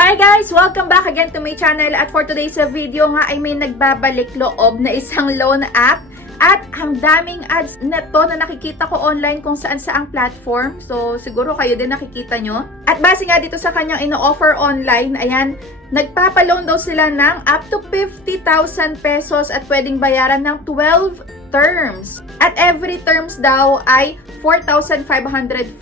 Hi guys! Welcome back again to my channel at for today's video nga ay may nagbabalik loob na isang loan app at ang daming ads na to na nakikita ko online kung saan saang platform. So siguro kayo din nakikita nyo. At base nga dito sa kanyang ino-offer online, ayan, nagpapaloan daw sila ng up to 50,000 pesos at pwedeng bayaran ng 12 terms. At every terms daw ay 4,542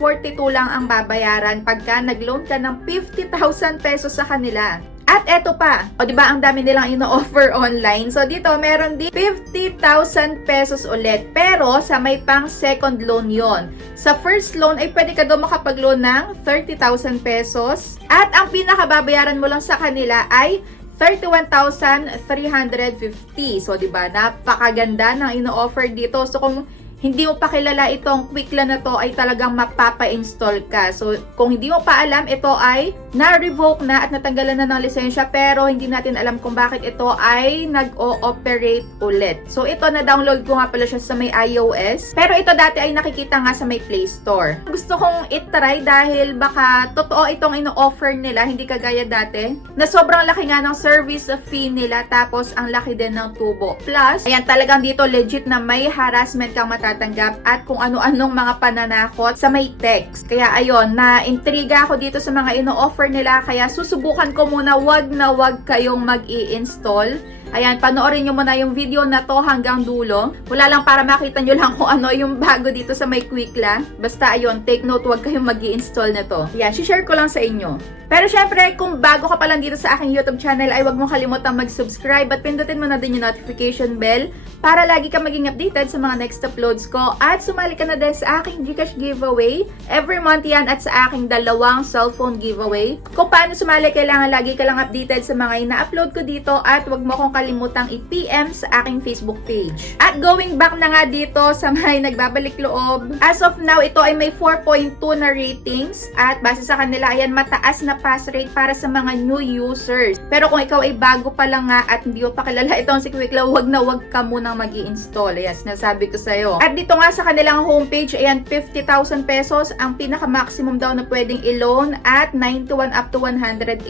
lang ang babayaran pagka nag-loan ka ng 50,000 pesos sa kanila. At eto pa, o diba ang dami nilang ino-offer online. So dito meron din 50,000 pesos ulit. Pero sa may pang second loan yon. Sa first loan ay pwede ka daw makapag-loan ng 30,000 pesos. At ang pinakababayaran mo lang sa kanila ay 31,350. So, diba, napakaganda ng ino-offer dito. So, kung hindi mo pa kilala itong Quickla na to, ay talagang mapapa-install ka. So, kung hindi mo pa alam, ito ay na-revoke na at natanggalan na ng lisensya, pero hindi natin alam kung bakit ito ay nag-o-operate ulit. So, ito na-download ko nga pala siya sa may iOS, pero ito dati ay nakikita nga sa may Play Store. Gusto kong itry dahil baka totoo itong ino-offer nila, hindi kagaya dati, na sobrang laki nga ng service fee nila, tapos ang laki din ng tubo. Plus, ayan, talagang dito legit na may harassment kang matatanggap at kung ano-anong mga pananakot sa may text. Kaya ayun, na-intriga ako dito sa mga ino-offer nila, kaya susubukan ko muna wag na wag kayong mag-i-install. Ayan, panoorin nyo muna yung video na to hanggang dulo. Wala lang para makita nyo lang kung ano yung bago dito sa may Quickla. Basta ayun, take note, wag kayong mag-i-install na to. Ayan, share ko lang sa inyo. Pero syempre, kung bago ka pa lang dito sa aking YouTube channel, ay wag mong kalimutang mag-subscribe at pindutin mo na din yung notification bell para lagi ka maging updated sa mga next uploads ko. At sumali ka na din sa aking Gcash giveaway. Every month yan at sa aking 2 cellphone giveaway. Kung paano sumali, kailangan lagi ka lang updated sa mga ina-upload ko dito at wag mo akong kalimutang i-PM sa aking Facebook page. At going back na nga dito sa may nagbabalik loob, as of now, ito ay may 4.2 na ratings at base sa kanila, ayan, mataas na pass rate para sa mga new users. Pero kung ikaw ay bago pa lang nga at hindi mo pa kilala itong si Quickla, wag na wag ka munang mag-i-install. Ayan, sinasabi ko sa'yo. At dito nga sa kanilang homepage, ayan, 50,000 pesos ang pinaka-maximum daw na pwedeng i-loan at 91 up to 180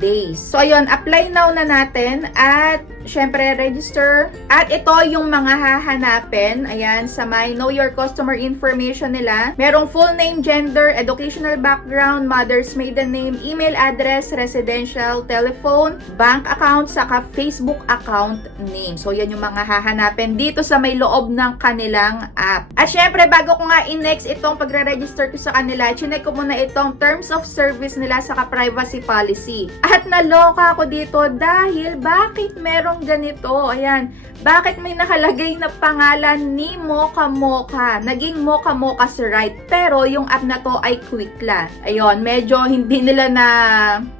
days. So ayun, apply now na natin at syempre register. At ito yung mga hahanapin. Ayan, sa may know your customer information nila. Merong full name, gender, educational background, mother's maiden name, email address, residential, telephone, bank account, saka Facebook account name. So yan yung mga hahanapin dito sa may loob ng kanilang app. At syempre, bago ko nga in-next itong pagre-register ko sa kanila, chinek ko muna itong terms of service nila saka privacy policy. At naloka ako dito dahil bakit merong ganito? Ayan, bakit may nakalagay na pangalan ni Mocha Mocha? Naging Mocha Mocha si right, pero yung app na to ay Quickla. Ayun, medyo hindi nila na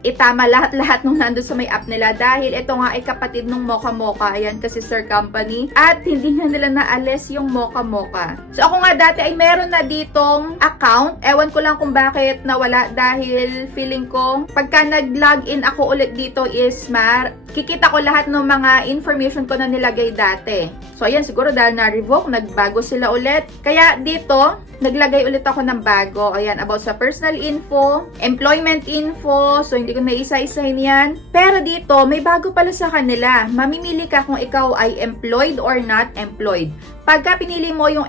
itama lahat-lahat nung nandun sa may app nila dahil ito nga ay kapatid ng Mocha Mocha. Ayan, kasi Sir Company. At hindi nga nila naalis yung Mocha Mocha. So ako nga dati ay meron na ditong account. Ewan ko lang kung bakit nawala dahil feeling ko pagka nag-login ako ulit dito is kikita ko lahat ng mga information ko na nilagay dati. So ayan, siguro dahil na-revoke, nagbago sila ulit. Kaya dito, naglagay ulit ako ng bago. Ayan, about sa personal info, employment info. So, hindi ko na isa-isahin yan. Pero dito, may bago pala sa kanila. Mamimili ka kung ikaw ay employed or not employed. Pagka pinili mo yung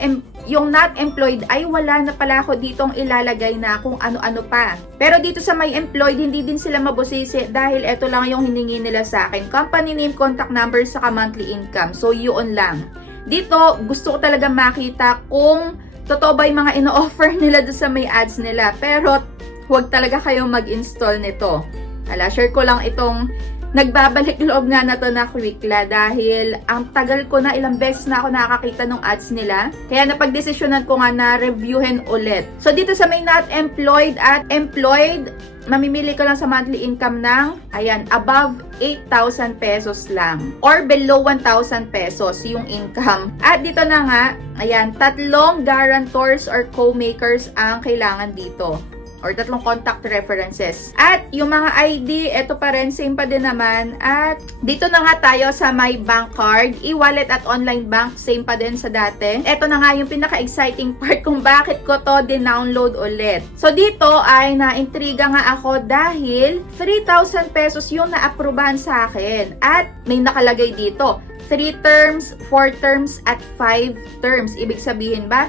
not employed, ay wala na pala ako ditong ilalagay na kung ano-ano pa. Pero dito sa may employed, hindi din sila mabusisi dahil ito lang yung hiningi nila sa akin. Company name, contact number, saka monthly income. So, yun lang. Dito, gusto ko talaga makita kung totoo ba yung mga ino-offer nila doon sa may ads nila. Pero, huwag talaga kayong mag-install nito. Share ko lang itong nagbabalik loob nga na to na Quickla dahil ang tagal ko na, ilang beses na ako nakakita ng ads nila. Kaya napagdesisyonan ko nga na reviewin ulit. So, dito sa may not employed at employed, mamimili ko lang sa monthly income ng, ayan, above 8,000 pesos lang. Or below 1,000 pesos yung income. At dito na nga, ayan, 3 guarantors or co-makers ang kailangan dito. or 3 contact references. At yung mga ID, ito pa rin, same pa din naman. At dito na nga tayo sa my bank card, e-wallet at online bank, same pa din sa dati. Ito na nga yung pinaka-exciting part kung bakit ko to din-download ulit. So dito ay na-intriga nga ako dahil 3,000 pesos yung na-aprobahan sa akin. At may nakalagay dito, 3 terms, 4 terms, at 5 terms. Ibig sabihin ba,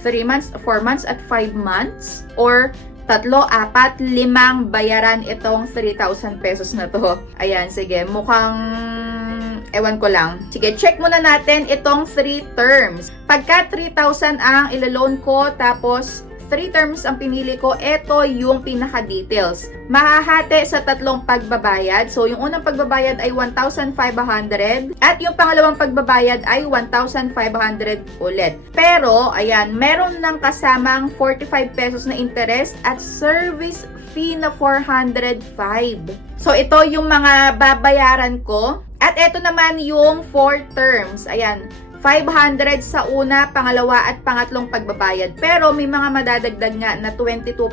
3 months, 4 months, at 5 months? Or 3, 4, 5 bayaran itong 3,000 pesos na to. Ayan, sige. Mukhang ewan ko lang. Sige, check muna natin itong 3 terms. Pagka 3,000 ang ilaloan ko, tapos 3 terms ang pinili ko, ito yung pinaka-details. Mahahati sa 3 pagbabayad. So, yung unang pagbabayad ay 1,500 at yung pangalawang pagbabayad ay 1,500 ulit. Pero, ayan, meron ng kasamang 45 pesos na interest at service fee na 405. So, ito yung mga babayaran ko. At ito naman yung 4 terms. Ayan, 500 sa una, pangalawa at pangatlong pagbabayad. Pero may mga madadagdag nga na 22.5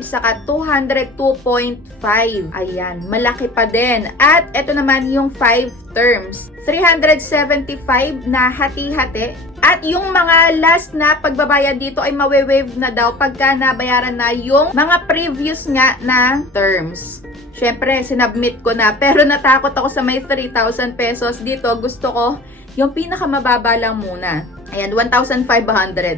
saka 202.5. Ayan, malaki pa din. At ito naman yung 5 terms. 375 na hati-hati. At yung mga last na pagbabayad dito ay mawe-waive na daw pagka nabayaran na yung mga previous nga na terms. Syempre, sinubmit ko na. Pero natakot ako sa may 3,000 pesos dito. Gusto ko yung pinakamababa lang muna. Ayan, 1,500.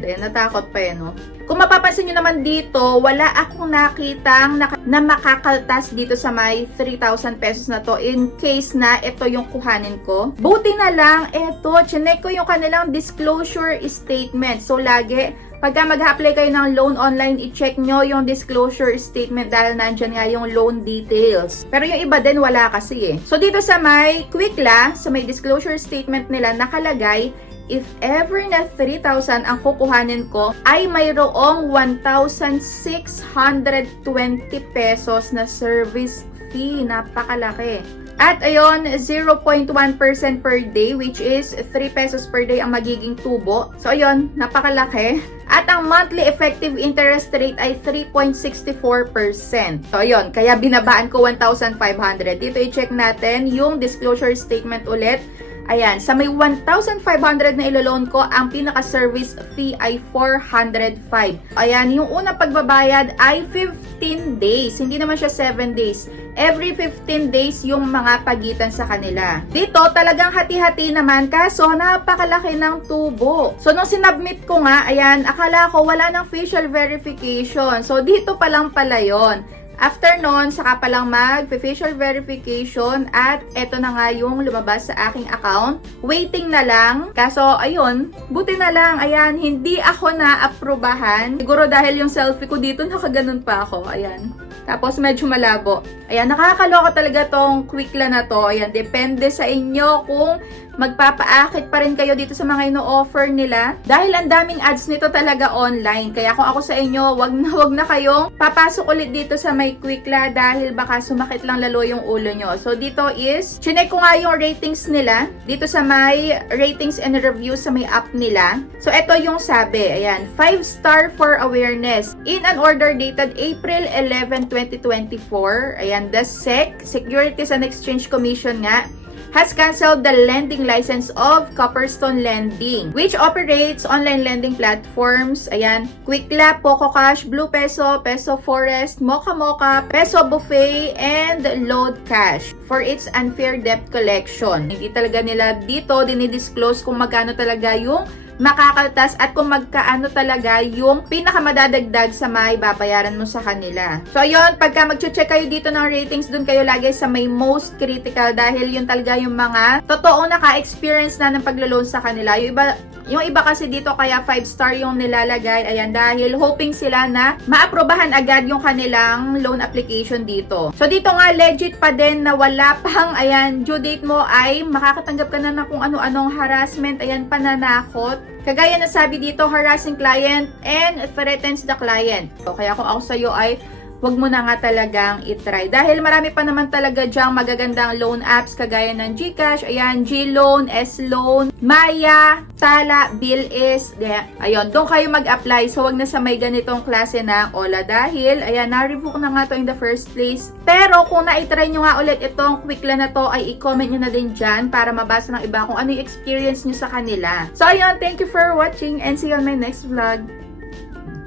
Ayan, natakot pa eh, no? Kung mapapansin nyo naman dito, wala akong nakitang na makakaltas dito sa may 3,000 pesos na to in case na ito yung kuhanin ko. Buti na lang, ito, chinek ko yung kanilang disclosure statement. So, lagi, pagka mag-apply kayo ng loan online, i-check nyo yung disclosure statement dahil nandyan nga yung loan details. Pero yung iba din, wala kasi eh. So, dito sa may Quickla, sa may disclosure statement nila, nakalagay, if ever na 3,000 ang kukuhanin ko, ay mayroong 1,620 pesos na service fee. Napakalaki. At ayun, 0.1% per day, which is 3 pesos per day ang magiging tubo. So ayun, napakalaki. At ang monthly effective interest rate ay 3.64%. So ayun, kaya binabaan ko 1,500. Dito i-check natin yung disclosure statement ulit. Ayan, sa may 1,500 na iloloan ko, ang pinaka-service fee ay 405. Ayan, yung unang pagbabayad ay 15 days. Hindi naman siya 7 days. Every 15 days yung mga pagitan sa kanila. Dito, talagang hati-hati naman, kaso napakalaki ng tubo. So, nung sinubmit ko nga, ayan, akala ko wala ng facial verification. So, dito pa lang pala yun. After nun, saka palang mag-facial verification at eto na nga yung lumabas sa aking account. Waiting na lang. Kaso, ayun, buti na lang. Ayan, hindi ako na-aprobahan. Siguro dahil yung selfie ko dito, nakaganon pa ako. Ayan. Tapos medyo malabo. Ayan, nakakaloka talaga tong Quickla na to. Ayan, depende sa inyo kung magpapaakit pa rin kayo dito sa mga ino-offer nila. Dahil ang daming ads nito talaga online. Kaya kung ako sa inyo, wag na kayong papasok ulit dito sa may Quickla dahil baka sumakit lang lalo yung ulo nyo. So dito is, chinek ko nga yung ratings nila. Dito sa may ratings and reviews sa may app nila. So ito yung sabi. Ayan, 5 star for awareness. In an order dated April 11, 2024. Ayan, the SEC, Securities and Exchange Commission nga, has canceled the lending license of Copperstone Lending, which operates online lending platforms. Ayan, Quickla, Poco Cash, Blue Peso, Peso Forest, Mocha Mocha, Peso Buffet, and Load Cash for its unfair debt collection. Hindi talaga nila dito dinidisclose kung magkano talaga yung makakaltas at kung magkaano talaga yung pinakamadadagdag sa may babayaran mo sa kanila. So, ayun, pagka mag-check kayo dito ng ratings, dun kayo lagay sa may most critical dahil yun talaga yung mga totoong naka-experience na ng paglo-loan sa kanila. Yung iba kasi dito kaya 5 star yung nilalagay, ayan, dahil hoping sila na maaprobahan agad yung kanilang loan application dito. So, dito nga legit pa din na wala pang, ayan, due date mo ay makakatanggap ka na ng kung ano-anong harassment, ayan, pananakot. Kagaya na sabi dito, harassing client and threatens the client. So, kaya kung ako sa'yo ay wag mo na nga talagang itry. Dahil marami pa naman talaga dyang magagandang loan apps kagaya ng GCash, ayan, GLoan, S-Loan, Maya, Tala, Bilis, ayun, doon kayo mag-apply. So, wag na sa may ganitong klase ng Ola dahil, ayan, na-revoke na nga to in the first place. Pero, kung na-try nyo nga ulit itong Quickla na to, ay i-comment nyo na din dyan para mabasa ng iba kung ano yung experience nyo sa kanila. So, ayun, thank you for watching and see you on my next vlog.